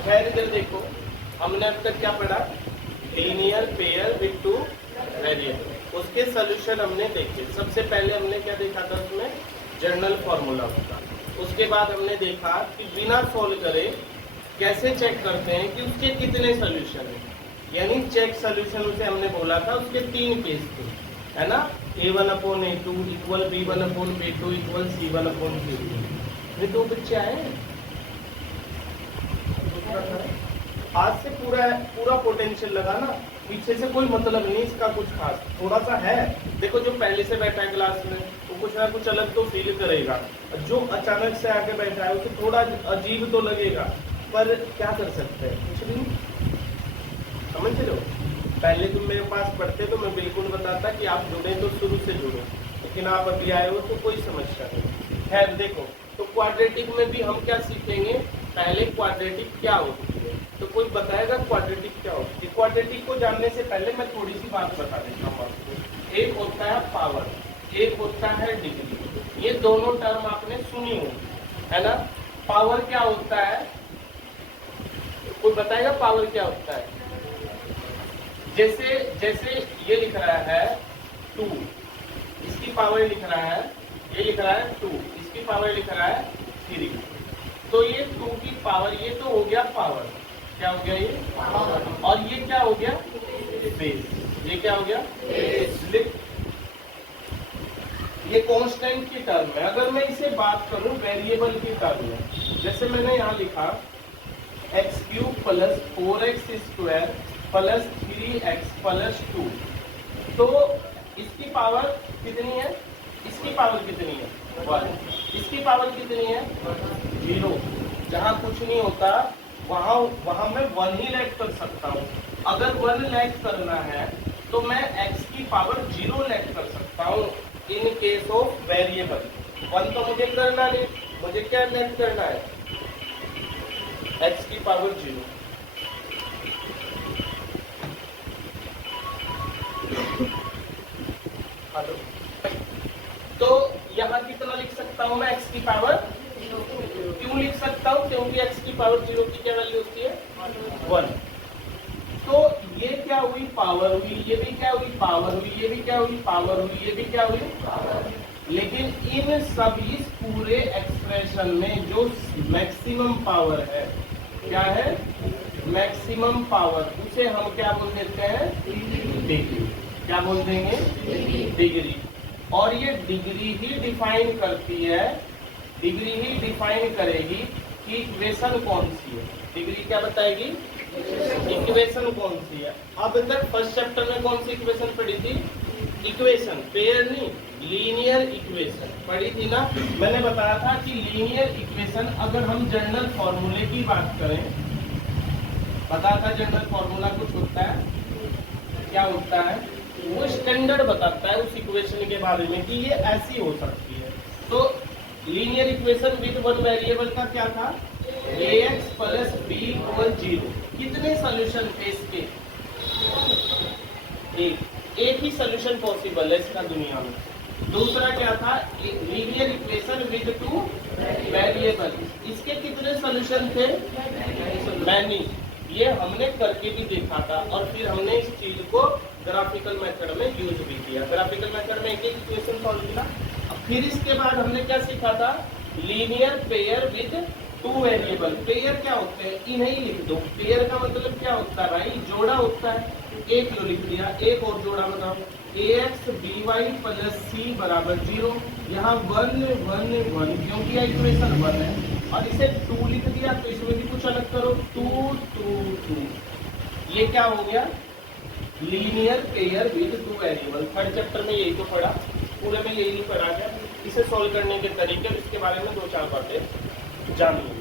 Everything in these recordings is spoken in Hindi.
खैर इधर देखो, हमने अब तक क्या पढ़ा, linear pair with two variable, उसके सोल्यूशन हमने देखे। सबसे पहले हमने क्या देखा था, उसमें जनरल फॉर्मूला होता। उसके बाद हमने देखा कि बिना सोल्व करे कैसे चेक करते हैं कि उसके कितने सोल्यूशन है, यानी चेक सोल्यूशन उसे हमने बोला था, उसके 3 केस थे, है ना, A1/A2 equal B1/B2 equal C1/C2। ये 2 बच्चे आए, हाथ से पूरा पूरा पोटेंशियल लगा ना, पीछे से कोई मतलब नहीं इसका कुछ खास, थोड़ा सा है। देखो जो पहले से बैठा है क्लास में वो कुछ ना कुछ अलग तो फील करेगा, जो अचानक से आके बैठा है उसे थोड़ा अजीब तो लगेगा, पर क्या कर सकते हैं, कुछ नहीं। समझ रहे हो, पहले तुम मेरे पास पढ़ते तो मैं बिल्कुल बताता कि आप जुड़े तो शुरू से जुड़ो, लेकिन आप अभी आए हो तो कोई समस्या नहीं। खैर देखो, तो क्वाड्रेटिक में भी हम क्या सीखेंगे, पहले क्वाड्रेटिक क्या होती है, तो कोई बताएगा क्वाड्रेटिक क्या होती है। क्वाड्रेटिक को जानने से पहले मैं थोड़ी सी बात बता देता हूँ आपको। एक होता है पावर, एक होता है डिग्री, ये दोनों टर्म आपने सुनी होगी, है ना। पावर क्या होता है, कोई बताएगा पावर क्या होता है। जैसे जैसे ये लिख रहा है 2, इसकी पावर लिख रहा है, ये लिख रहा है 2, इसकी पावर लिख रहा है 3, तो ये 2 की पावर, ये तो हो गया पावर, क्या हो गया ये पावर, और ये क्या हो गया बेस, ये क्या हो गया बेस। ये कांस्टेंट की टर्म है। अगर मैं इसे बात करूं वेरिएबल की टर्म में, जैसे मैंने यहाँ लिखा x³ + 4x² + 3x + 2, तो इसकी पावर कितनी है, इसकी पावर कितनी है 1, इसकी पावर कितनी है 0। जहां कुछ नहीं होता वहां मैं 1 ही लेट कर सकता हूं। अगर 1 लेट करना है तो मैं x की पावर 0 लेट कर सकता हूं इन केस ऑफ वेरिएबल। 1 तो मुझे करना नहीं, मुझे क्या लेट करना है x की पावर 0। तो यहाँ कितना लिख सकता हूँ मैं x की पावर, क्यों लिख सकता हूँ, क्योंकि x की पावर 0 की क्या वैल्यू होती है 1। तो ये क्या हुई पावर हुई, ये भी क्या हुई पावर हुई, ये भी क्या हुई पावर हुई, ये भी क्या हुई पावर। लेकिन इन सब इस पूरे एक्सप्रेशन में जो मैक्सिमम पावर है, क्या है मैक्सिमम पावर, उसे हम क्या बोल देते हैं डिग्री। क्या बोल देंगे डिग्री। और ये डिग्री ही डिफाइन करती है, डिग्री ही डिफाइन करेगी कि इक्वेशन कौन सी है। डिग्री क्या बताएगी, इक्वेशन कौन सी है। अब तक फर्स्ट चैप्टर में कौन सी इक्वेशन पढ़ी थी, इक्वेशन पेयर नहीं लीनियर इक्वेशन पढ़ी थी ना। मैंने बताया था कि लीनियर इक्वेशन अगर हम जनरल फॉर्मूले की बात करें, पता था जनरल फॉर्मूला कुछ होता है, क्या होता है, वो स्टैंडर्ड बताता है उस इक्वेशन के बारे में कि ये ऐसी हो सकती है। तो लीनियर इक्वेशन विद 1 वेरिएबल का क्या था, ax + b = 0। कितने सॉल्यूशन थे इसके, एक ही सॉल्यूशन पॉसिबल है इसका दुनिया में। दूसरा क्या था, लीनियर इक्वेशन विद 2 वेरिएबल, इसके कितने सॉल्यूशन थे मैनी। ये हमने करके भी देखा था और फिर हमने इस चीज को ग्राफिकल मेथड में यूज भी किया। ग्राफिकल मेथड में एक एक इक्वेशन सॉल्व किया। फिर इसके बाद हमने क्या सीखा था, linear pair with 2 variable. Pair क्या होते हैं, इन्हें ही लिख दो। पेयर का मतलब क्या होता है भाई, जोड़ा होता है। एक लो लिख दिया, एक और जोड़ा बताओ, ax by + c = 0। यहाँ 1 1 1 क्योंकि इक्वेशन 1 है, और इसे 2 लिख दिया तो इसमें भी कुछ अलग करो 2 2 2। ये क्या हो गया, linear pair with 2 variable. Third chapter में यही तो पढ़ा, पूरे में यही नहीं पढ़ा गया। इसे सॉल्व करने के तरीके, इसके बारे में 2-4 बातें जानिए।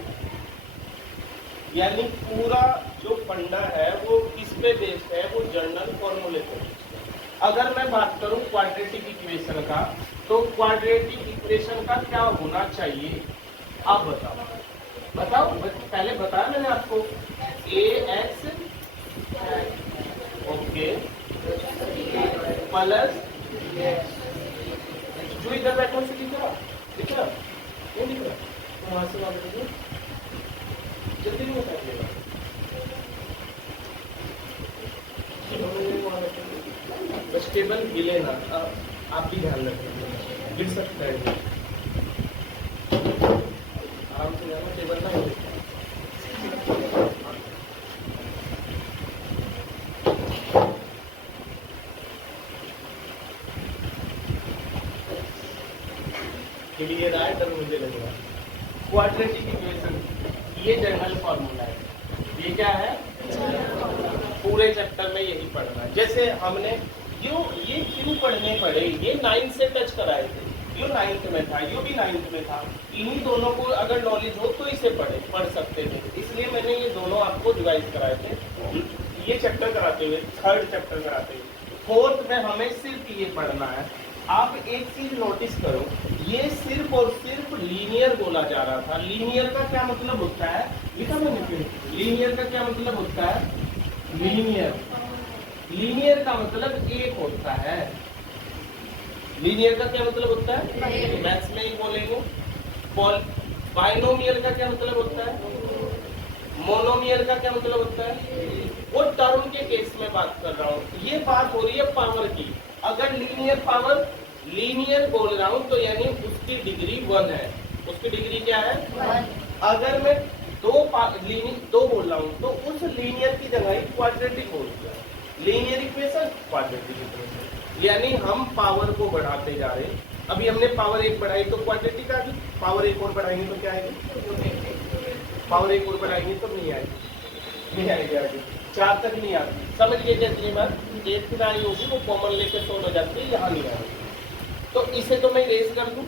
यानी पूरा जो फंडा है वो किस पे बेस्ड है, वो जनरल फॉर्मूले पे बेस्ड है। अगर मैं बात करूं क्वाड्रेटिक इक्वेशन का, तो क्वाड्रेटिक इक्वेशन का क्या होना चाहिए, आप बताओ बताओ। पहले बताया मैंने आपको, ax ओके प्लस, जो इधर बैठा से दिख रहा, दिख रहा नहीं दिख रहा, तो वहां से जल्दी नहीं बताइएगा। टेबल हिले ना, आप भी ध्यान रखें, गिर सकता है, आराम से जाना, टेबल ना हिले। क्लियर आया? डर मुझे लग रहा है। क्वाड्रेटिक इक्वेशन ये जनरल फॉर्मूला है, ये क्या है, पूरे चैप्टर में यही पढ़ना है। जैसे हमने ये क्यों पढ़ने पड़े, ये 9 से टच कराए थे, यो 9th में था, यो भी 9th में था, इन्हीं दोनों को अगर नॉलेज हो तो इसे पढ़ सकते थे, इसलिए मैंने ये दोनों आपको रिवाइज कराए थे, ये चैप्टर कराते हुए, 3rd चैप्टर कराते हुए। 4th में हमें सिर्फ ये पढ़ना है। आप एक चीज नोटिस करो, ये सिर्फ और सिर्फ लीनियर बोला जा रहा था। लीनियर का क्या मतलब होता है, लिखा मैंने, लीनियर का क्या मतलब होता है, लीनियर का मतलब एक होता है। लीनियर का क्या मतलब होता है, मैथ्स में ही बोलेंगे। बाइनोमियल का क्या मतलब होता है, मोनोमियल का क्या मतलब होता है, वो टर्म के केस में बात कर रहा हूँ। ये बात हो रही है पावर की। अगर लीनियर बोल रहा हूँ तो यानी उसकी डिग्री 1 है, उसकी डिग्री क्या है 1। अगर मैं दो बोल रहा हूँ तो उस लीनियर की जगह क्वाड्रेटिक बोल दिया, लीनियर इक्वेशन क्वाड्रेटिक इक्वेशन, यानी हम पावर को बढ़ाते जा रहे हैं। अभी हमने पावर 1 बढ़ाई तो क्वाड्रेटिक आ गई, पावर 1 और बढ़ाएंगे तो क्या आएगी, पावर 1 और बढ़ाएंगे तो नहीं आएगी आगे 4 तक नहीं आती। समझ गए जैसे बात, 8 में आई होगी वो कॉमन लेके 100 हो जाती है, यहाँ नहीं आएगी। तो इसे तो मैं रेस कर दूं,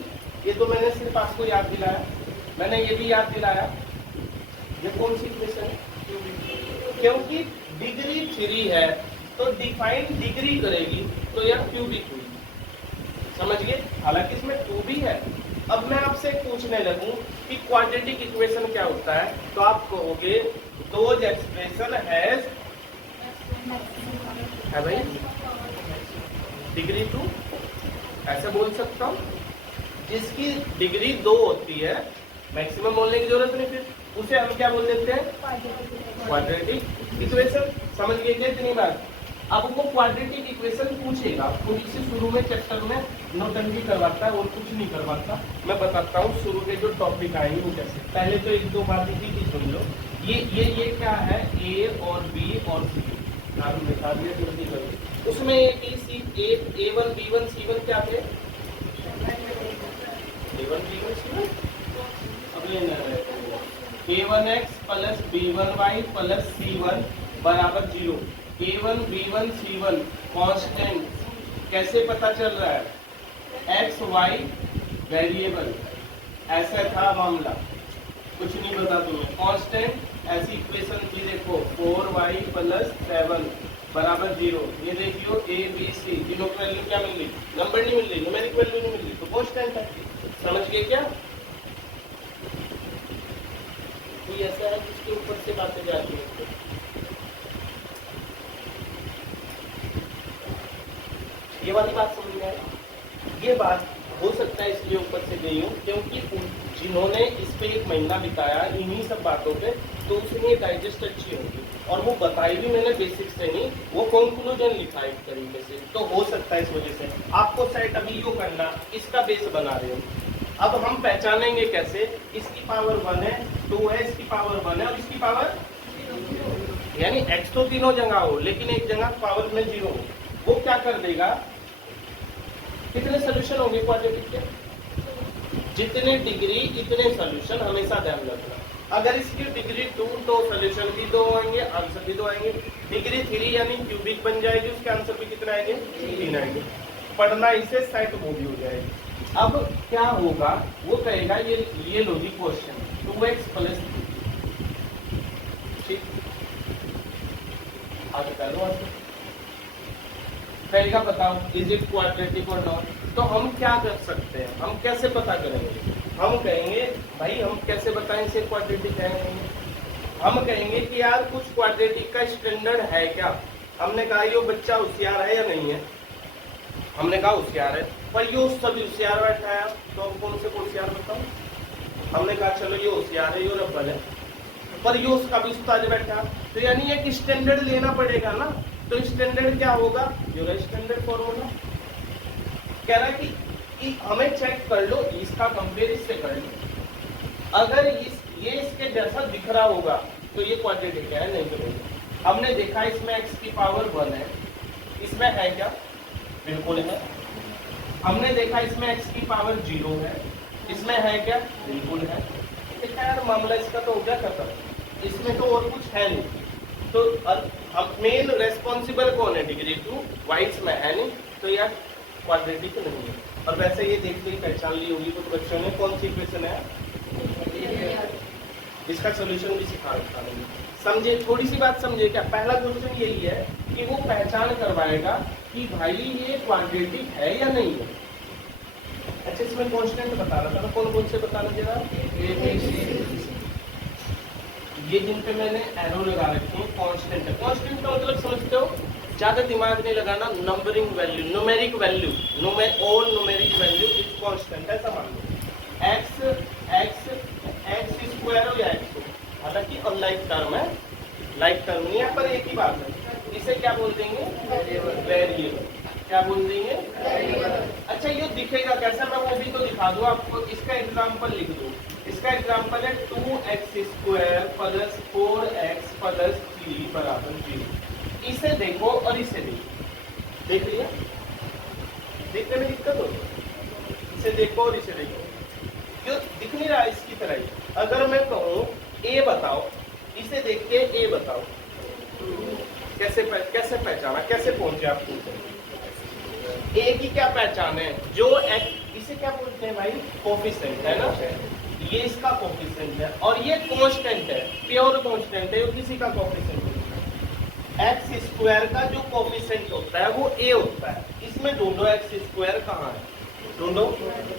ये तो मैंने सिर्फ आपको याद दिलाया, मैंने ये भी याद दिलाया। ये कौन सी इक्वेशन है, क्योंकि डिग्री 3 है तो डिफाइंड डिग्री करेगी तो यह क्यूबिक हुई, समझ गए। हालांकि इसमें 2 भी है। अब मैं आपसे पूछने लगूं कि क्वाड्रेटिक इक्वेशन क्या होता है, तो आप कहोगे दोज एक्सप्रेशन हैज है भाई डिग्री 2, ऐसे बोल सकता हूं। जिसकी डिग्री 2 होती है, मैक्सिमम बोलने की जरूरत नहीं, फिर उसे हम क्या बोल देते हैं, क्वाड्रेटिक इक्वेशन। समझ गए क्या इतनी बात। अब वो क्वाड्रेटिक इक्वेशन पूछेगा, पूरी से शुरू में चैप्टर में नोटंकी करवाता है और कुछ नहीं करवाता। मैं बताता हूँ शुरू के जो टॉपिक आएंगे वो कैसे। पहले तो 1-2 बातें की सुन लो। ये क्या है, ए और बी और सी, नाम दिखा दिया, जल्दी करो। उसमें A1 B1 C1 क्या थे, A1 B1 C1, अब लेना है A1x plus B1y plus C1 बराबर 0। A1 B1 C1 कांस्टेंट, कैसे पता चल रहा है, x y वेरिएबल, ऐसा था मामला, कुछ नहीं पता तुम्हें, कांस्टेंट। ऐसी इक्वेशन थी, देखो 4y प्लस 7 बराबर 0। ये देखियो A B C तीनों की वैल्यू क्या मिल रही, नंबर नहीं मिल रही, न्यूमेरिक वैल्यू नहीं मिल रही, तो कांस्टेंट है। समझ गए क्या। कोई ऐसा है जिसके ऊपर से बातें जाती है, ये वाली बात समझ में आई। ये बात हो सकता है इसलिए ऊपर से गई हूँ क्योंकि जिन्होंने इस पे 1 महीना बिताया इन्हीं सब बातों पे, तो उसमें डाइजेस्ट अच्छी होगी। और वो बताई भी मैंने बेसिक से नहीं, वो कंक्लूजन लिखा है एक तरीके से, तो हो सकता है इस वजह से आपको सेट अभी यो करना, इसका बेस बना रहे हो। अब हम पहचानेंगे कैसे, इसकी पावर 1 है, 2 है, इसकी पावर 1 है और इसकी पावर, यानी x तो तीनों जगह हो लेकिन एक जगह पावर में 0 हो, वो क्या कर देगा, कितने सोल्यूशन होंगे क्वाड्रेटिक के, जितने डिग्री इतने सोल्यूशन, हमेशा ध्यान रखना। अगर इसकी डिग्री 2 तो सोल्यूशन भी 2 आएंगे, आंसर भी 2 आएंगे। डिग्री 3 यानी क्यूबिक बन जाएगी, उसके आंसर भी कितने आएंगे, 3 आएंगे। पढ़ना इसे सेट वो भी हो जाएगी। अब क्या होगा, वो कहेगा ये लो जी क्वेश्चन 2x प्लस 3, ठीक, आगे कर लो, कहेगा बताओ इज इट क्वाड्रेटिक और नॉट। तो हम क्या कर सकते हैं, हम कैसे पता करेंगे, हम कहेंगे भाई हम कैसे बताएं इसे क्वाड्रेटिक है नहीं। हम कहेंगे कि यार कुछ क्वाड्रेटिक का स्टैंडर्ड है क्या। हमने कहा ये बच्चा होशियार है या नहीं है, हमने कहा होशियार है, पर ये सभी होशियार बैठा है, तो हम कौन से होशियार बताओ। हमने कहा चलो ये होशियार है, ये रब्बल है, पर ये उसका भी उस्ताद बैठा, तो यानी एक स्टैंडर्ड लेना पड़ेगा ना। तो स्टैंडर्ड क्या होगा, जो स्टैंडर्ड फॉर्मूला कह रहा है कि हमें चेक कर लो, इसका कंपेयर इससे कर लो, अगर ये इसके जैसा दिख रहा होगा तो ये क्वाड्रेटिक है, नहीं तो हमने देखा इसमें x की पावर 1 है, इसमें है क्या, बिल्कुल है। हमने देखा इसमें x की पावर 0 है, इसमें है क्या, बिल्कुल है। देखा यार मामला इसका तो हो गया खत्म, इसमें तो और कुछ है नहीं। तो अब मेन रेस्पॉन्सिबल कौन है, डिग्री 2, वाइट्स में है नहीं, तो यार क्वाड्रेटिक नहीं है। और वैसे ये देखते ही पहचान ली होगी कुछ बच्चों ने, कौन सी इक्वेशन है, इसका सॉल्यूशन भी सिखा रखा है। समझे, थोड़ी सी बात समझे क्या, पहला क्वेश्चन यही है कि वो पहचान करवाएगा कि भाई ये क्वाड्रेटिक है या नहीं है। अच्छा इसमें कांस्टेंट बता रहा था ना, कौन कौन से बताना जरा, ये जिन पे मैंने एरो लगा रखी है कांस्टेंट है। कांस्टेंट का मतलब समझते हो, ज्यादा दिमाग नहीं लगाना, numbering value, numeric value, all numeric value is constant, ऐसा मान लो। एक्स स्क्वायर हो या एक्स हो, हालांकि अनलाइक टर्म है, लाइक टर्म नहीं, यहाँ पर एक ही बात है। इसे क्या बोल देंगे, वेरिएबल। क्या बोल देंगे, अच्छा ये दिखेगा कैसा, मैं वो भी तो दिखा दूं आपको। इसका एग्जाम्पल लिख दूं, इसका एग्जाम्पल है 2x square plus 4x plus 3 बराबर 0। इसे देखो और इसे देखो, देख लिया, देखने में दिक्कत हो, इसे देखो और इसे देखो, क्यों दिख नहीं रहा इसकी तरह ही। अगर मैं कहूँ ए बताओ, इसे देख के ए बताओ, कैसे पहचाना, कैसे पहुंचे आप ए की क्या पहचान है, जो इसे क्या बोलते हैं भाई, कोफिशिएंट है ना, ये इसका कोफिशिएंट है और ये कांस्टेंट है, प्योर कांस्टेंट है, किसी का कोफिशिएंट है। एक्स स्क्वायर का जो कोफिशिएंट होता है वो ए होता है। इसमें ढूंढो एक्स स्क्वायर कहाँ है, ढूंढो,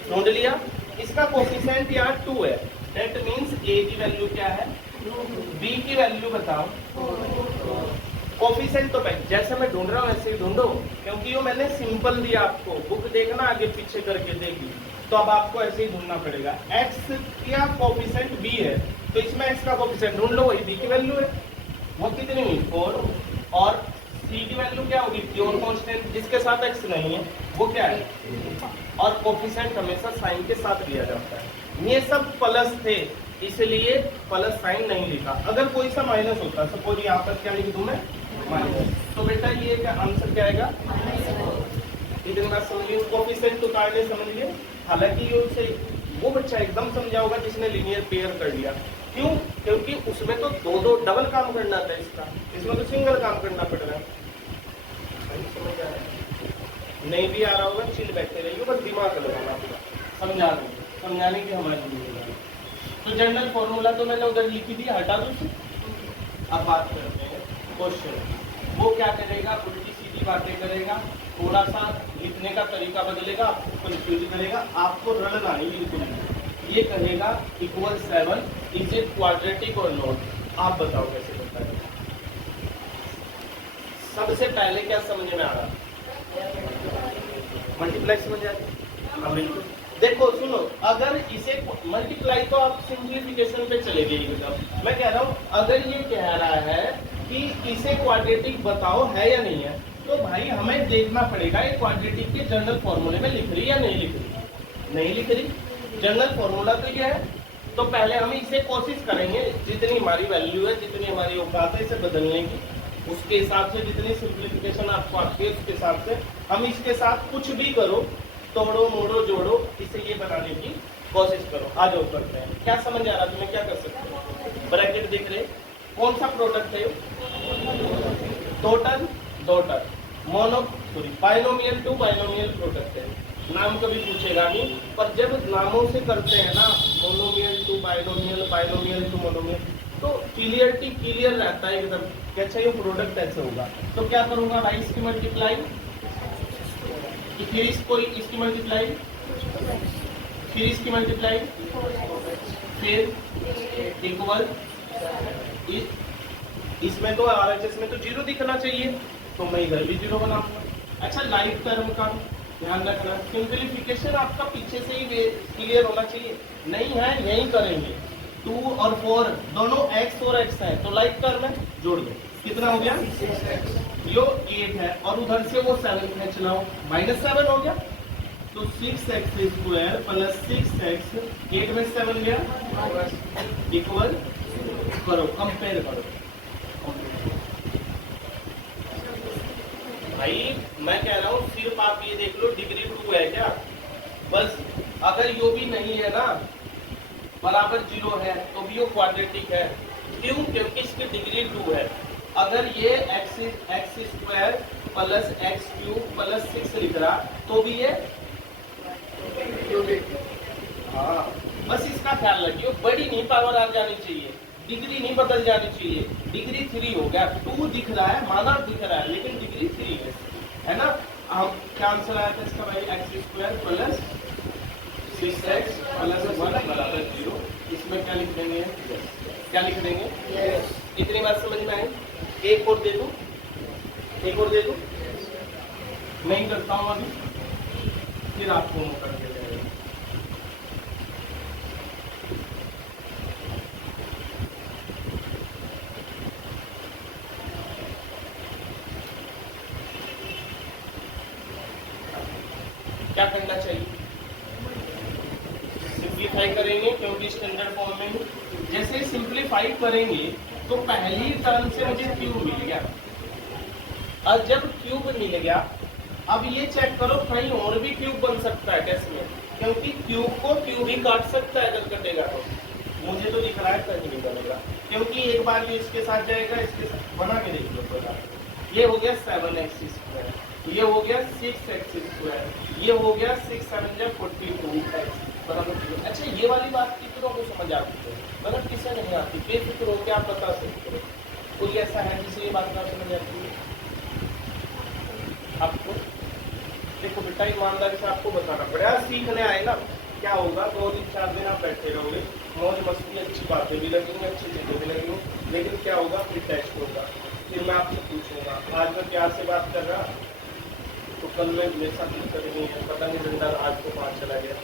ढूंढ लिया, इसका कोफिशिएंट यहाँ 2 है, दैट मींस ए की वैल्यू क्या है, बी की वैल्यू बताओ। कोफिशिएंट तो जैसे मैं ढूंढ रहा हूँ ऐसे ही ढूंढो, क्योंकि वो मैंने सिंपल दिया आपको, बुक देखना आगे पीछे करके देखी, तो अब आपको ऐसे ही ढूंढना पड़ेगा। x का कोफिशिएंट b है, तो इसमें x का कोफिशिएंट ढूंढ लो, वही b की वैल्यू है, वो कितनी हुई 4, और c की वैल्यू क्या होगी, प्योर कांस्टेंट, जिसके साथ x नहीं है वो क्या है, और कोफिशिएंट हमेशा साइन के साथ दिया जाता है। ये सब प्लस थे, इसलिए प्लस साइन नहीं लिखा। अगर कोई सा माइनस होता, सपोज यहाँ पर क्या लिख दूं मैं, माइनस, तो बेटा ये क्या आंसर क्या आएगा, इतनी बात समझिए, कोफिशिएंट उतारने समझ लिए। हालांकि ये उसे वो बच्चा एकदम समझा होगा जिसने लीनियर पेयर कर लिया, क्यों, क्योंकि उसमें तो दो डबल काम करना था, इसमें तो सिंगल काम करना पड़ रहा है। समझ आ रहा है, नहीं भी आ रहा होगा चिल बैठे रहिए, बस दिमाग लगाना पूरा, समझाने की हमारी। तो जनरल फॉर्मूला तो मैंने उधर लिखी थी, हटा दो। अब बात करते हैं क्वेश्चन, वो क्या करेगा, उल्टी सीधी बातें करेगा, थोड़ा सा लिखने का तरीका बदलेगा, आपको कंफ्यूज करेगा, आपको रड़ना नहीं बिल्कुल। ये कहेगा इक्वल 7 इज इट क्वाड्रेटिक और नॉट, आप बताओ कैसे बताएं। सबसे पहले क्या समझ में आ रहा, मल्टीप्लाई समझ आ रहा, बिल्कुल। देखो सुनो, अगर इसे मल्टीप्लाई तो आप सिंप्लीफिकेशन पे चले गए, मैं कह रहा हूँ अगर ये कह रहा है कि इसे क्वाड्रेटिक बताओ है या नहीं है, तो भाई हमें देखना पड़ेगा ये क्वाड्रेटिक के जनरल फॉर्मूले में लिख रही या नहीं लिख रही, नहीं लिख रही, जनरल फॉर्मूला तो ये है। तो पहले हम इसे कोशिश करेंगे, जितनी हमारी वैल्यू है, जितनी हमारी औकात है इसे बदलने की, उसके हिसाब से जितनी सिंप्लीफिकेशन आपको आती है उसके हिसाब से हम इसके साथ कुछ भी करो, तोड़ो मोड़ो जोड़ो, इसे ये बनाने की कोशिश करो। आ जाओ करते हैं, क्या समझ आ रहा तुम्हें, क्या कर सकते हो, ब्रैकेट दिख रहे, कौन सा प्रोडक्ट है, total daughter, binomial to binomial product है, नाम कभी पूछेगा नहीं, पर जब नामों से करते हैं ना, monomial to binomial, binomial to monomial, तो क्लियरिटी क्लियर रहता है एकदम, अच्छा ये प्रोडक्ट ऐसे होगा। तो क्या करूंगा भाई, इसकी मल्टीप्लाई, फिर इसकी मल्टीप्लाई, फिर इसकी मल्टीप्लाई, फिर इक्वल, इसमें तो RHS में तो 0 दिखना चाहिए, तो मैं इधर भी 0 बनाऊंगा। अच्छा लाइक टर्म का ध्यान रखना, सिंप्लीफिकेशन आपका पीछे से ही क्लियर होना चाहिए, नहीं है यही करेंगे, 2 और 4 दोनों x और x है, तो लाइक टर्म है, जोड़ दो, कितना हो गया, यो 8 है और उधर से वो 7 है, चलाओ, -7 हो गया, तो 6x² प्लस 6x, 8 में 7 गया, इक्वल करो, कंपेयर करो। भाई मैं कह रहा हूँ सिर्फ आप ये देख लो डिग्री 2 है क्या, बस। अगर यो भी नहीं है ना, बराबर 0 है, तो भी यो क्वाड्रेटिक है। क्यों? क्योंकि इसकी डिग्री 2 है। अगर ये x² प्लस x³ प्लस 6 लिख रहा तो भी ये, हाँ, बस इसका ख्याल रखियो, बड़ी नहीं पावर आ जानी चाहिए, डिग्री नहीं बदल जानी चाहिए। डिग्री 3 हो गया, 2 दिख रहा है, माना दिख रहा है, लेकिन डिग्री 3 है ना। हम क्या आंसर आया था इसका भाई, x² प्लस 6x प्लस 1 बराबर 0। इसमें क्या लिख देंगे, क्या लिख देंगे, इतनी बात समझ में आई। एक और दे दूं, एक और दे दूं, नहीं करता हूं अभी, फिर आपको मौका दिया जाएगा। क्या करना चाहिए, सिंप्लीफाई करेंगे, क्योंकि स्टैंडर्ड फॉर्म में जैसे सिंप्लीफाई करेंगे तो पहली टर्म से मुझे क्यूब मिल गया, और जब क्यूब मिल गया, अब ये चेक करो कहीं और भी क्यूब बन सकता है टेस्ट में, क्योंकि क्यूब को क्यूब ही काट सकता है अगर कटेगा तो। मुझे तो दिख रहा है कहीं नहीं बनेगा, क्योंकि एक बार ये इसके साथ जाएगा, इसके साथ बना के देख लो पहला। ये हो गया 7x², ये हो गया 6x², ये हो गया 6 7 जा 42x बराबर 0। अच्छा, ये वाली बात कितनों को समझ आती है, मतलब किसे नहीं आती, बेफिक्र हो क्या आप बता सकते हो। कोई ऐसा है जिसे ये बात ना समझ आती है आपको? देखो बेटा, ईमानदारी से आपको बताना पड़ेगा, सीखने आए ना, क्या होगा 2 दिन 4 दिन आप बैठे रहोगे, मौज मस्ती, अच्छी बातें भी लगेंगी, अच्छी चीजें भी लगेंगी, लेकिन क्या होगा, फिर टेस्ट होगा, फिर मैं आपसे पूछूंगा, आज मैं प्यार से बात कर रहा तो कल में मेरे साथ नहीं है, पता नहीं डंडा आज को 5 चला गया,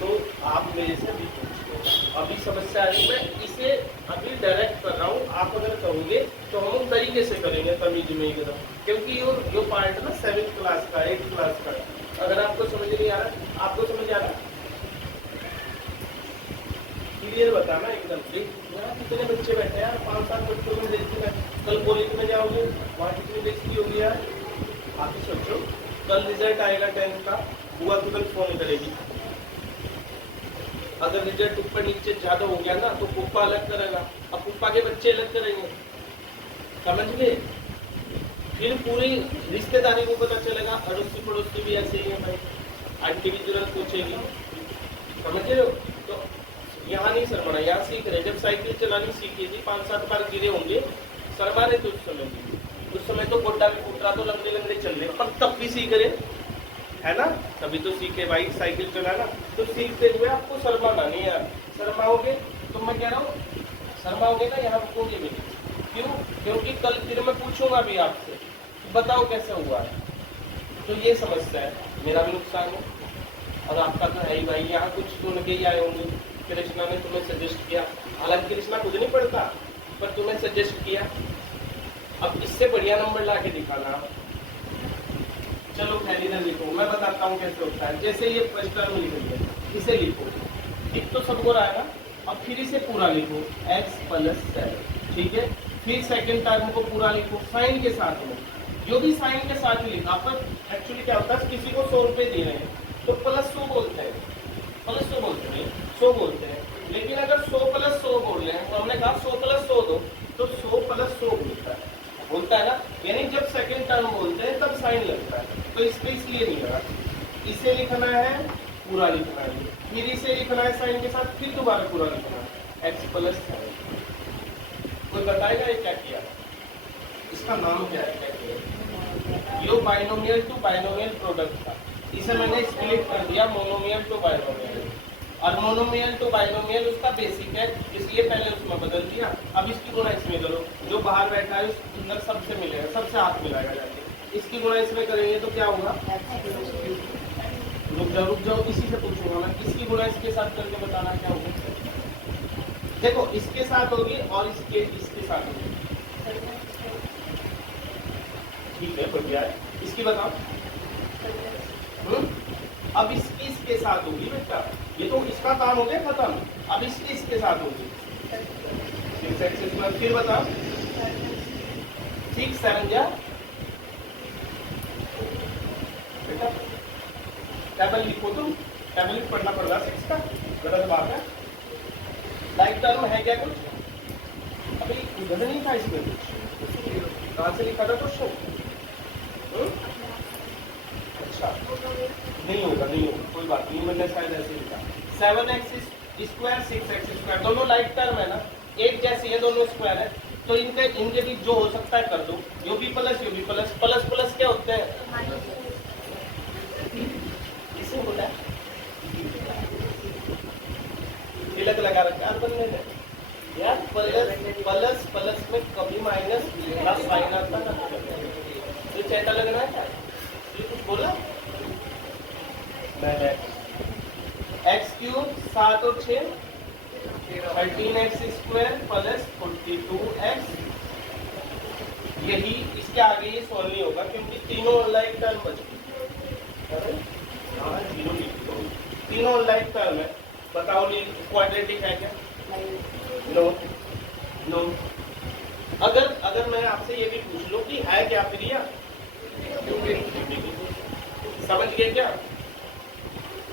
तो आप मेरे से भी पूछो। अभी समस्या आई, मैं इसे अभी डायरेक्ट कर रहा हूँ, आप अगर कहोगे तो हम उस तरीके से करेंगे तमीज में एकदम, क्योंकि यो पार्ट ना 7th क्लास का, 8th क्लास का, अगर आपको समझ नहीं आ रहा, आपको समझ आ रहा, क्लियर बताना एकदम। यहाँ कितने बच्चे बैठे हैं यार, 5-7 बच्चों में देखते हैं, कल कॉलेज में जाओगे वहाँ कितनी बेइज्जती होगी यार, आप ही सोचो। कल रिजल्ट आएगा 10th का, बुआ तुरंत फोन करेगी, अगर रिजल्ट ऊपर नीचे ज्यादा हो गया ना तो पुप्पा अलग करेगा, अब पुप्पा के बच्चे अलग करेंगे, समझ गए। फिर पूरी रिश्तेदारी को पता चलेगा, अड़ोसी पड़ोसी भी ऐसे ही है भाई, आंटी भी तुरंत पूछेगी, समझ रहे हो। तो यहाँ नहीं शर्माना, यहाँ सीख रहे, जब साइकिल चलानी सीखी थी 5-7 बार गिरे होंगे, शर्मा रहे थे उस समय तो गोड्डा भी फूट रहा, तो लंबे लंबे चल रहे, पर तब भी सीख रहे, है ना, तभी तो सीखे भाई साइकिल चलाना। तो सीखते हुए आपको शर्माना नहीं यार, शर्माओगे तो मैं कह रहा हूँ शर्माओगे ना, यहाँ रुकोगे भी नहीं। क्यों? क्योंकि कल फिर मैं पूछूंगा भी आपसे, बताओ कैसे हुआ है, तो ये समस्या है, मेरा भी नुकसान है और आपका तो है ही भाई। यहाँ कुछ सुन के ही आए होंगे, कृष्णा ने तुम्हें सजेस्ट किया, हालांकि कृष्णा खुद नहीं पढ़ता पर तुम्हें सजेस्ट किया, अब इससे बढ़िया नंबर ला के दिखाना। चलो खैर इधर लिखो, मैं बताता हूँ कैसे होता है। जैसे ये फर्स्ट टर्म लिख लिया, इसे लिखो, एक तो सबको रहा है ना, अब फिर इसे पूरा लिखो x प्लस 7, ठीक है। फिर सेकंड टर्म को पूरा लिखो साइन के साथ में, जो भी साइन के साथ ही लिखा, पर एक्चुअली क्या होता है, किसी को 100 रुपए दे रहे हैं तो प्लस 100 बोलते हैं, प्लस 100 बोलते हैं, 100 बोलते हैं। लेकिन अगर 100 प्लस 100 बोल रहे हैं तो हमने कहा 100 प्लस 100 दो, तो 100 प्लस 100 बोलता है ना, यानी जब सेकंड टर्म बोलते हैं तब साइन लगता है, तो इस पे इसलिए नहीं लगा। इसे लिखना है, पूरा लिखना है, फिर इसे लिखना है साइन के साथ, फिर दोबारा पूरा लिखना है x प्लस 7। कोई बताएगा ये क्या किया, इसका नाम क्या है, क्या किया? यो बाइनोमियल टू बाइनोमियल प्रोडक्ट था, इसे मैंने स्प्लिट कर दिया मोनोमियल टू बाइनोमियल, और मोनोमियल टू बाइनोमियल उसका बेसिक है, इसलिए पहले उसमें बदल दिया। अब इसकी गुणा इसमें करो, जो बाहर बैठा है उस अंदर सबसे मिलेगा, सबसे हाथ मिलाएगा जाके, इसकी गुणा इसमें करेंगे तो क्या होगा, रुक जाओ, इसी से पूछूंगा मैं, इसकी गुणा इसके साथ करके बताना क्या होगा, देखो इसके साथ होगी और इसके साथ होगी। ठीक है, बढ़िया है। इसकी बताओ। अब इसके साथ होगी बेटा, ये तो इसका काम हो गया खत्म। अब इसके साथ होगी 6x²। फिर बताओ 6 7 जा बेटा, टेबल लिखो तुम, टेबल पढ़ना पड़ेगा 6 का, गलत बात है। लाइक टर्म है क्या कुछ? अभी उधर नहीं था इसमें कुछ, कहाँ से लिखा था क्वेश्चन? अच्छा, नहीं होगा कोई बात नहीं, मैंने शायद ऐसे लिखा 7x² 6x², दोनों लाइक टर्म है ना, एक जैसी है, दोनों स्क्वायर है, तो इनके बीच जो हो सकता है कर दो। यो भी प्लस यो भी प्लस, प्लस प्लस क्या होते हैं? इसे बोला तिलक लगा रखा है बनने में यार, प्लस प्लस में कभी माइनस प्लस साइन आता ना, तो चैटा लगना है क्या? ये कुछ बोला नहीं। x³ 7 और 6 13x² प्लस 42x। यही इसके आगे ये सॉल्व नहीं होगा क्योंकि तीनों लाइक टर्म बच गई। हाँ, जीरो लिख दो, तीनों लाइक टर्म है। बताओ क्वाड्रेटिक है क्या? No no. अगर मैं आपसे ये भी पूछ लूं कि है क्या प्रिया, समझ गए क्या?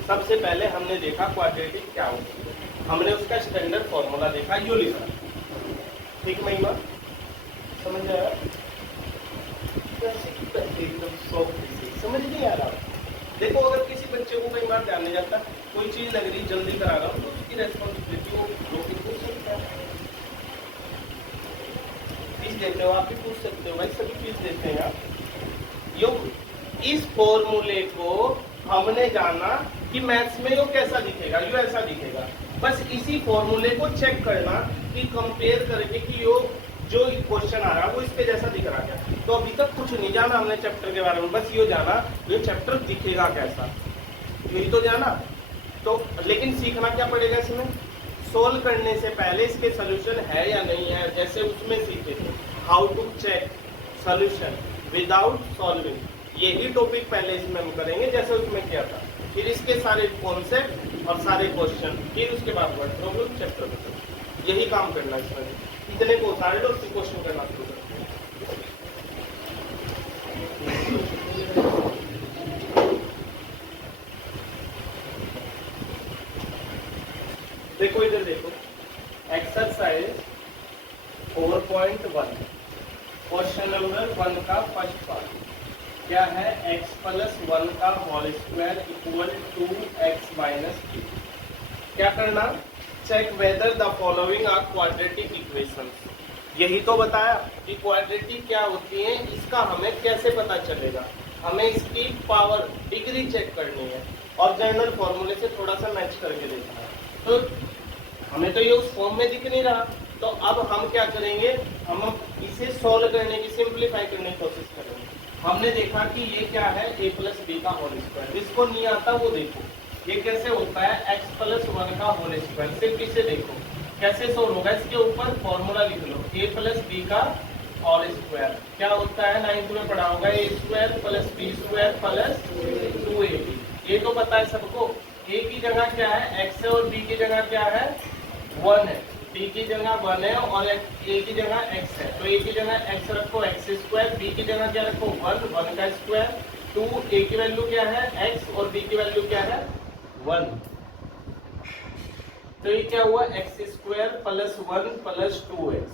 सबसे पहले हमने देखा क्वाड्रेटिक क्या होती है, हमने उसका स्टैंडर्ड फॉर्मूला देखा, यो लिखा। ठीक महिमा, समझ आया? समझ नहीं आ रहा? देखो अगर किसी बच्चे को कई बार ध्यान नहीं जाता, कोई चीज लग रही जल्दी करा रहा हूँ, तो उसकी रेस्पॉन्सिबिलिटी वो लोग पूछ सकता है। फीस देते हो आप भी पूछ सकते हो भाई, सभी फीस देते हैं आप। यो इस फॉर्मूले को हमने जाना कि मैथ्स में यो कैसा दिखेगा, यो ऐसा दिखेगा। बस इसी फॉर्मूले को चेक करना कि कंपेयर करके कि यो जो क्वेश्चन आ रहा है वो इसके जैसा दिख रहा है। तो अभी तक कुछ नहीं जाना हमने चैप्टर के बारे में, बस ये जाना ये चैप्टर दिखेगा कैसा, यही तो जाना। तो लेकिन सीखना क्या पड़ेगा इसमें? सोल्व करने से पहले इसके सोल्यूशन है या नहीं है, जैसे उसमें सीखे थे how to check solution without solving, यही टॉपिक पहले इसमें हम करेंगे जैसे उसमें किया था। फिर इसके सारे कॉन्सेप्ट और सारे क्वेश्चन, फिर उसके बाद वर्ड प्रॉब्लम चैप्टर खत्म, यही काम करना इसमें। इतने को सारे लोग क्वेश्चन करना शुरू करते हैं। देखो इधर देखो, एक्सरसाइज 4.1 क्वेश्चन नंबर 1 का फर्स्ट पार्ट क्या है? x+1 का whole square equal to x minus 2। क्या करना? Check whether the following are quadratic equations. यही तो बताया कि क्वाड्रेटिक क्या होती है, इसका हमें कैसे पता चलेगा? हमें इसकी पावर डिग्री चेक करनी है और जनरल फॉर्मूले से थोड़ा सा मैच करके देखना है। तो हमें तो ये उस फॉर्म में दिख नहीं रहा, तो अब हम क्या करेंगे? हम इसे सोल्व करने की, सिंप्लीफाई करने की कोशिश करेंगे। हमने देखा कि ये क्या है, a+b का होल स्क्वायर। जिसको नहीं आता वो देखो ये कैसे होता है, x+1 का होल स्क्वायर। सिर्फ इसे देखो कैसे सोल्व होगा, इसके ऊपर फॉर्मूला लिख लो, a+b का होल स्क्वायर क्या होता है, 9th में पढ़ा होगा, a² + b² + 2ab। ये तो पता है सबको। a की जगह क्या है, x है, और b की जगह क्या है, 1 है। b की जगह 1 है और a की जगह x है, तो a की जगह x रखो x², b की जगह क्या रखो 1 का स्क्वायर, 2, a की वैल्यू क्या है x और b की वैल्यू क्या है 1। तो ये क्या हुआ, x² + 1 + 2x।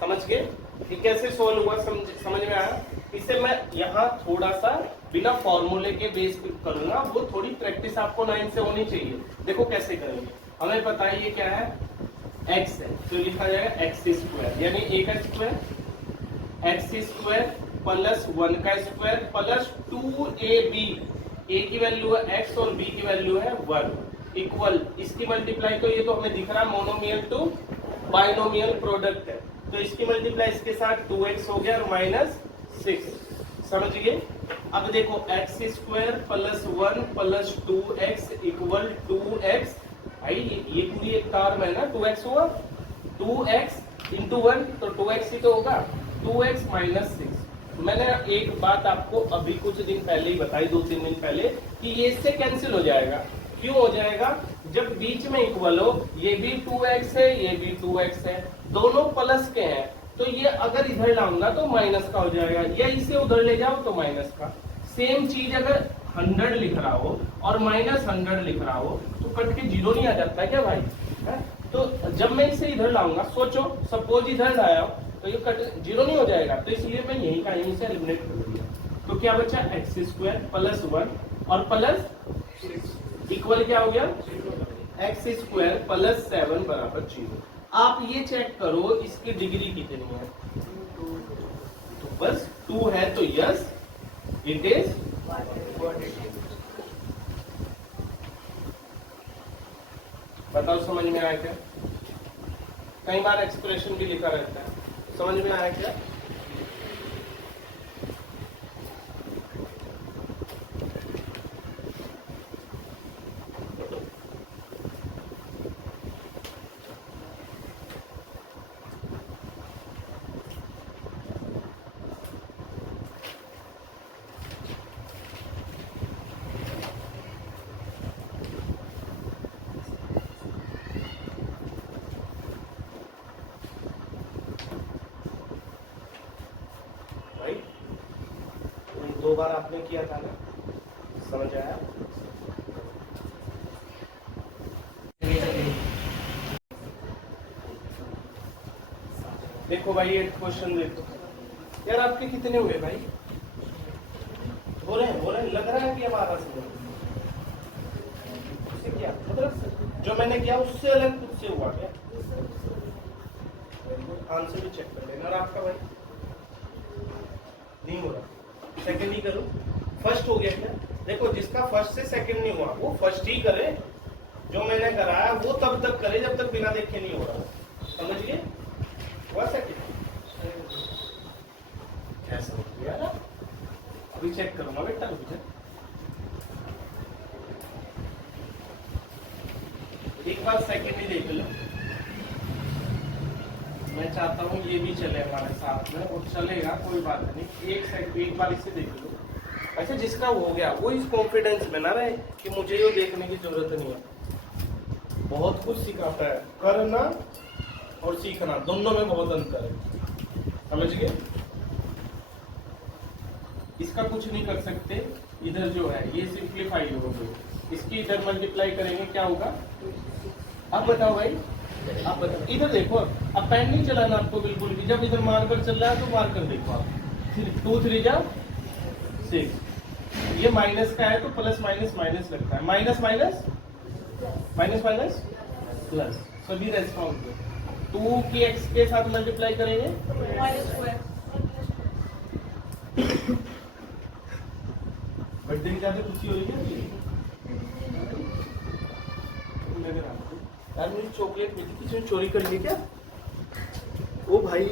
समझ गए? ये कैसे सोल्व हुआ, समझ में आया? इसे मैं यहाँ थोड़ा सा बिना फॉर्मूले के बेस पे करूंगा, वो थोड़ी प्रैक्टिस आपको 9 से होनी चाहिए। देखो कैसे करेंगे। हमें पता है ये क्या है, x है, तो लिखा जाएगा x², यानी a का स्क्वायर, x² + 1 का स्क्वायर + 2ab। a की वैल्यू है x और b की वैल्यू है 1 इक्वल, इसकी मल्टीप्लाई, तो ये तो हमें दिख रहा है मोनोमियल टू बाइनोमियल प्रोडक्ट है, तो इसकी मल्टीप्लाई इसके साथ 2x हो गया और -6। समझ गए? अब देखो x² + 1 + 2x = 2x भाई ये पूरी एक टर्म है ना, 2x हुआ, 2x इंटू 1 तो 2x ही तो होगा, 2x माइनस 6। मैंने एक बात आपको अभी कुछ दिन पहले ही बताई, 2-3 दिन पहले, कि ये इससे कैंसिल हो जाएगा। क्यों हो जाएगा? जब बीच में इक्वल हो, ये भी 2x है, ये भी 2x है, दोनों प्लस के हैं, तो ये अगर इधर लाऊंगा तो माइनस का हो जाएगा, या इसे उधर ले जाओ तो माइनस का। सेम चीज अगर 100 लिख रहा हो और माइनस 100 लिख रहा हो तो कट के 0 नहीं आ जाता क्या भाई? है? तो जब मैं इसे इधर लाऊंगा, सोचो सपोज इधर लाया तो ये कट 0 नहीं हो जाएगा, तो इसलिए मैं यही का यहीं से एलिमिनेट कर दिया। तो क्या बचा? x² प्लस 1 और प्लस इक्वल क्या हो गया? x² प्लस 7 बराबर 0। आप ये चेक करो इसकी डिग्री कितनी है, तो बस 2 है, तो यस इट इज। बताओ समझ में आया क्या? कई बार एक्सप्रेशन भी लिखा रहता है, समझ में आया क्या? दो बार आपने किया था ना, समझ आया? देखो भाई एक क्वेश्चन देखो यार, आपके कितने हुए भाई? हो रहे हैं, लग रहा है कि अब आ रहा से क्या मतलब जो मैंने किया उससे अलग कुछ से हुआ क्या? आंसर भी चेक कर लेना। और आपका भाई नहीं हो रहा, सेकंड ही करो, फर्स्ट हो गया क्या? देखो जिसका फर्स्ट से सेकंड नहीं हुआ वो फर्स्ट ही करे, जो मैंने कराया वो तब तक करे जब तक बिना देखे नहीं हो रहा। समझ गए? हुआ सेकंड? कैसा हो गया? अभी चेक करूंगा बेटा, रुक एक बार सेकंड ही देख लो। मैं चाहता हूँ ये भी चले हमारे साथ में, और चलेगा कोई बात नहीं। एक बार इसे देख लो। अच्छा जिसका हो गया वो इस कॉन्फिडेंस में ना रहे कि मुझे ये देखने की जरूरत नहीं है। बहुत कुछ सिखाता है, करना और सीखना दोनों में बहुत अंतर है, समझ गए? इसका कुछ नहीं कर सकते, इधर जो है ये सिंप्लीफाई हो गई, इसकी इधर मल्टीप्लाई करेंगे क्या होगा? अब बताओ भाई, आप बताओ, इधर देखो, अब पेन नहीं चलाना आपको बिल्कुल भी। जब इधर मार्कर चल रहा है तो मार्कर देखो आप, 2 3 जा 6, ये माइनस का है तो प्लस माइनस माइनस लगता है, minus minus minus minus plus, सभी रेस्पॉन्स 2 की x के साथ मल्टीप्लाई करेंगे बर्थडे की ज्यादा खुशी हो रही है यार, मुझे चॉकलेट मिली, किसी ने चोरी कर ली क्या? ओ भाई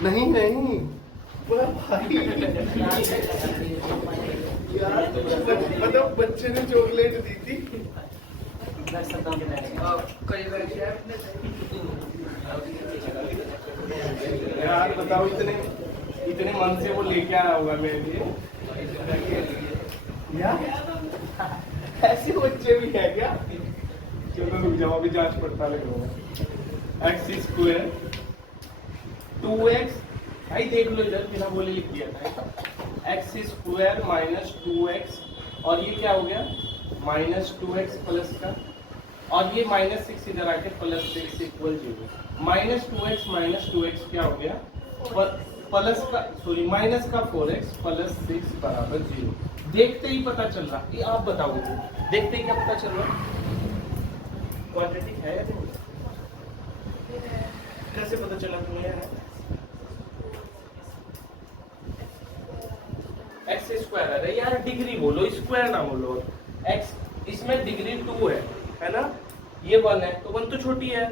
नहीं नहीं भाई यार, मतलब बच्चे ने चॉकलेट दी थी। यार बताओ, इतने मन से वो लेके आया होगा मेरे लिए यार। ऐसे बच्चे भी है क्या? चलो रुक जाओ, अभी जांच पड़ताल करूंगा। x² 2x, भाई देख लो इधर, बिना बोले लिख दिया था। x² माइनस 2x, और ये क्या हो गया? माइनस 2x प्लस का, और ये माइनस 6 इधर आके प्लस 6 इक्वल 0। माइनस 2x क्या हो गया? प्लस का सॉरी माइनस का 4x प्लस 6 बराबर 0। देखते ही पता चल रहा, ये आप बताओ, देखते ही क्या पता चल रहा? क्वाड्रेटिक है या नहीं? कैसे पता चला तुम्हें? है x² है यार, डिग्री बोलो, स्क्वायर ना बोलो। x इसमें डिग्री 2 है ना? ये 1 है तो 1 तो छोटी है,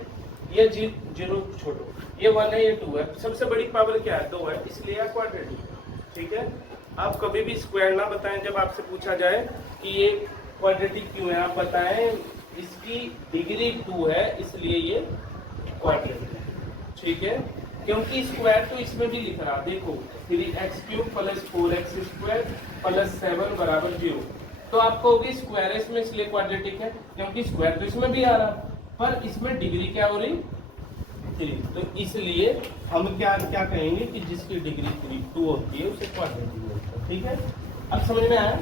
ये 0 छोटो, ये 1 है, ये 2 है, सबसे बड़ी पावर क्या है? 2 है, इसलिए क्वाड्रेटिक। ठीक है, आप कभी भी स्क्वायर ना बताएं जब आपसे पूछा जाए कि ये क्वाड्रेटिक क्यों है, आप बताएं इसकी डिग्री 2 है इसलिए ये क्वाड्रेटिक है, ठीक है। क्योंकि स्क्वायर तो इसमें भी लिख रहा, देखो 3x³ + 4x² + 7 = 0, तो आप कहोगे स्क्वायर है इसमें इसलिए क्वाड्रेटिक है, क्योंकि स्क्वायर तो इसमें भी आ रहा, पर इसमें डिग्री क्या हो रही 3, तो इसलिए हम क्या क्या कहेंगे कि जिसकी डिग्री 2 होती है उसे क्वाड्रेटिक बोलते हैं, ठीक है। अब समझ में आया।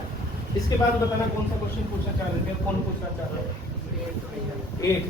इसके बाद बताना कौन सा क्वेश्चन पूछना चाह रहे थे, कौन पूछना चाह रहे हैं? 8